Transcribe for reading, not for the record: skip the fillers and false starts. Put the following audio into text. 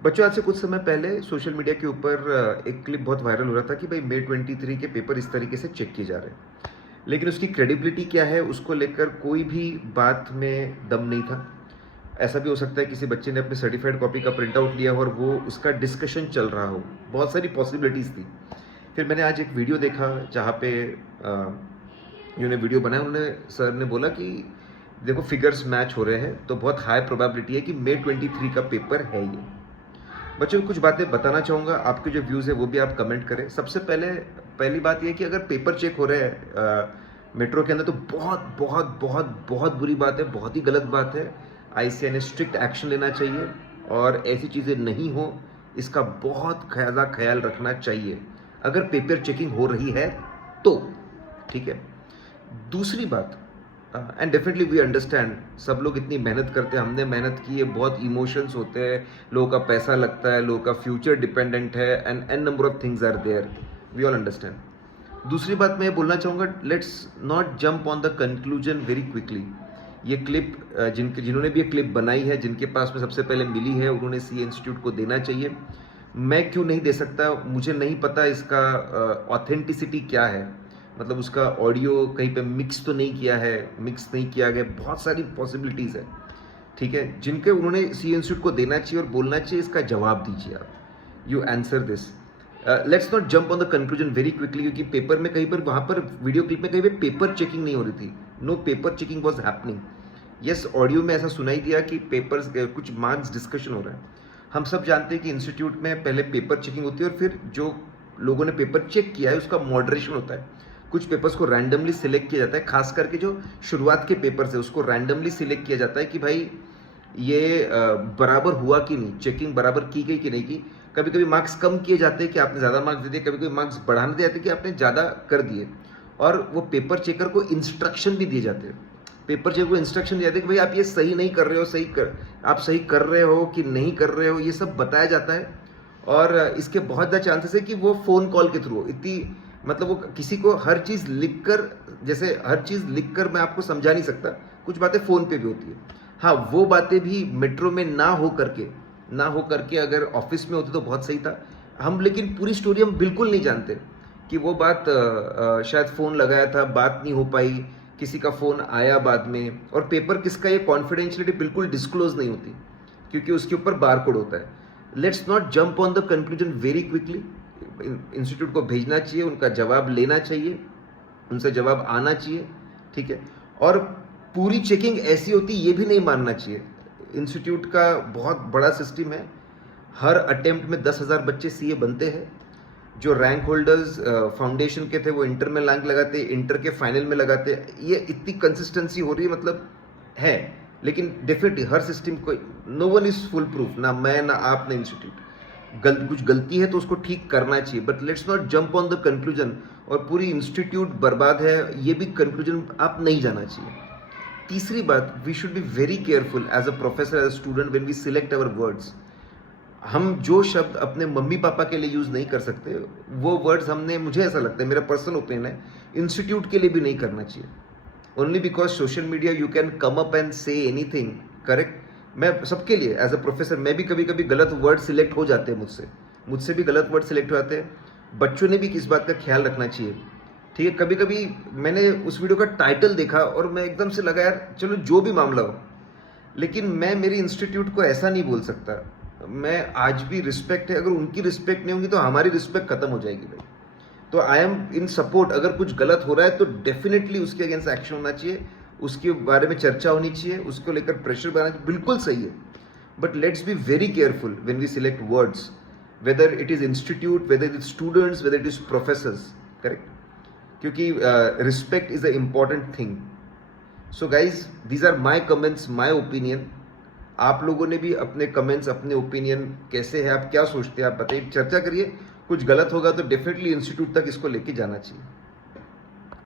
बच्चों, आज से कुछ समय पहले सोशल मीडिया के ऊपर एक क्लिप बहुत वायरल हो रहा था कि भाई मे 23 के पेपर इस तरीके से चेक किए जा रहे हैं। लेकिन उसकी क्रेडिबिलिटी क्या है, उसको लेकर कोई भी बात में दम नहीं था। ऐसा भी हो सकता है किसी बच्चे ने अपनी सर्टिफाइड कॉपी का प्रिंट आउट लिया हो और वो उसका डिस्कशन चल रहा हो। बहुत सारी पॉसिबिलिटीज़ थी। फिर मैंने आज एक वीडियो देखा जहाँ पे जिन्होंने वीडियो बनाया उन्होंने सर ने बोला कि देखो फिगर्स मैच हो रहे हैं, तो बहुत हाई प्रोबेबिलिटी है कि मे 23 का पेपर है ये। बच्चों, कुछ बातें बताना चाहूँगा, आपके जो व्यूज़ है वो भी आप कमेंट करें। सबसे पहली बात ये कि अगर पेपर चेक हो रहे हैं मेट्रो के अंदर, तो बहुत बहुत बहुत बहुत बुरी बात है, बहुत ही गलत बात है। आईसीएआई ने स्ट्रिक्ट एक्शन लेना चाहिए और ऐसी चीज़ें नहीं हो, इसका बहुत ज़्यादा ख्याल रखना चाहिए अगर पेपर चेकिंग हो रही है तो। ठीक है। दूसरी बात, एंड डेफिनेटली वी अंडरस्टैंड, सब लोग इतनी मेहनत करते हैं, हमने मेहनत की है, बहुत इमोशंस होते हैं, लोगों का पैसा लगता है, लोगों का फ्यूचर डिपेंडेंट है, and an number of things are there, we all understand. दूसरी बात मैं ये बोलना चाहूँगा, let's not jump on the conclusion very quickly. ये क्लिप जिन्होंने भी ये क्लिप बनाई है, जिनके पास में सबसे पहले मिली है, उन्होंने सी इंस्टीट्यूट को देना चाहिए। मैं क्यों नहीं दे सकता, मुझे नहीं पता इसका ऑथेंटिसिटी क्या है, मतलब उसका ऑडियो कहीं पे मिक्स तो नहीं किया है, मिक्स नहीं किया गया, बहुत सारी पॉसिबिलिटीज़ है। ठीक है, जिनके उन्होंने सी इंस्टीट्यूट को देना चाहिए और बोलना चाहिए, इसका जवाब दीजिए आप, you answer this. Let's not jump on the conclusion very quickly, क्योंकि पेपर में कहीं पर, वहाँ पर वीडियो क्लिप में कहीं पर पेपर चेकिंग नहीं हो रही थी। No paper checking was happening. Yes, audio में ऐसा सुनाई दिया कि पेपर्स कुछ मार्क्स डिस्कशन हो रहा है। हम सब जानते हैं कि इंस्टीट्यूट में पहले पेपर चेकिंग होती है और फिर जो लोगों ने पेपर चेक किया है उसका मॉडरेशन होता है। कुछ पेपर्स को रैंडमली सिलेक्ट किया जाता है, खास करके जो शुरुआत के पेपर्स है उसको रैंडमली सिलेक्ट किया जाता है कि भाई ये बराबर हुआ कि नहीं, चेकिंग बराबर की गई कि नहीं की। कभी कभी मार्क्स कम किए जाते हैं कि आपने ज़्यादा मार्क्स दे दिए, कभी कभी मार्क्स बढ़ाने दिए जाते हैं कि आपने ज़्यादा कर दिए। और वो पेपर चेकर को इंस्ट्रक्शन भी दिए जाते हैं, पेपर चेकर को इंस्ट्रक्शन दिए जाते हैं कि भाई आप ये सही नहीं कर रहे हो, आप सही कर रहे हो कि नहीं कर रहे हो, ये सब बताया जाता है। और इसके बहुत ज़्यादा चांसेस है कि वो फ़ोन कॉल के थ्रू इतनी, मतलब वो किसी को हर चीज़ लिखकर, जैसे हर चीज़ लिखकर मैं आपको समझा नहीं सकता, कुछ बातें फ़ोन पे भी होती है। हाँ, वो बातें भी मेट्रो में ना हो करके अगर ऑफिस में होती तो बहुत सही था। हम लेकिन पूरी स्टोरी हम बिल्कुल नहीं जानते कि वो बात शायद फ़ोन लगाया था, बात नहीं हो पाई, किसी का फ़ोन आया बाद में, और पेपर किसका, ये कॉन्फिडेंशियलिटी बिल्कुल डिस्क्लोज नहीं होती क्योंकि उसके ऊपर बारकोड होता है। Let's not jump on the conclusion very quickly. Institute को भेजना चाहिए, उनका जवाब लेना चाहिए, उनसे जवाब आना चाहिए। ठीक है। और पूरी चेकिंग ऐसी होती ये भी नहीं मानना चाहिए। इंस्टीट्यूट का बहुत बड़ा सिस्टम है, हर अटेम्प्ट में 10,000 बच्चे सीए बनते हैं। जो रैंक होल्डर्स फाउंडेशन के थे वो इंटर में रैंक लगाते, इंटर के फाइनल में लगाते। ये इतनी कंसिस्टेंसी हो रही है, मतलब है। लेकिन डेफिनेटली हर सिस्टम को, no one is fool proof, ना मैं ना आप ना इंस्टीट्यूट। कुछ गलती है तो उसको ठीक करना चाहिए, but let's not jump on the conclusion और पूरी इंस्टीट्यूट बर्बाद है, ये भी कंक्लूजन आप नहीं जाना चाहिए। तीसरी बात, we should be very careful as a professor, as a student, when we select our words. हम जो शब्द अपने मम्मी पापा के लिए यूज़ नहीं कर सकते, वो वर्ड्स हमने, मुझे ऐसा लगता है, मेरा पर्सनल ओपिनियन है, इंस्टीट्यूट के लिए भी नहीं करना चाहिए। Only because social media you can come up and say anything, correct. मैं सबके लिए एज अ प्रोफेसर, मैं भी कभी कभी गलत वर्ड सिलेक्ट हो जाते हैं, मुझसे भी गलत वर्ड सिलेक्ट हो जाते हैं। बच्चों ने भी किस बात का ख्याल रखना चाहिए। ठीक है। कभी कभी मैंने उस वीडियो का टाइटल देखा और मैं एकदम से लगा यार चलो जो भी मामला हो, लेकिन मैं मेरी इंस्टीट्यूट को ऐसा नहीं बोल सकता। मैं आज भी रिस्पेक्ट है, अगर उनकी रिस्पेक्ट नहीं होगी तो हमारी रिस्पेक्ट खत्म हो जाएगी भाई। तो आई एम इन सपोर्ट, अगर कुछ गलत हो रहा है तो डेफिनेटली उसके अगेंस्ट एक्शन होना चाहिए, उसके बारे में चर्चा होनी चाहिए, उसको लेकर प्रेशर बनाना चाहिए, बिल्कुल सही है। But let's be very careful when we select words, whether it is institute, whether it is students, whether it is professors, correct. क्योंकि respect is a important thing. So guys, these are my comments, my opinion. आप लोगों ने भी अपने comments, अपने opinion कैसे है, आप क्या सोचते हैं, आप बताइए, चर्चा करिए। कुछ गलत होगा तो डेफिनेटली इंस्टीट्यूट तक इसको लेके जाना चाहिए।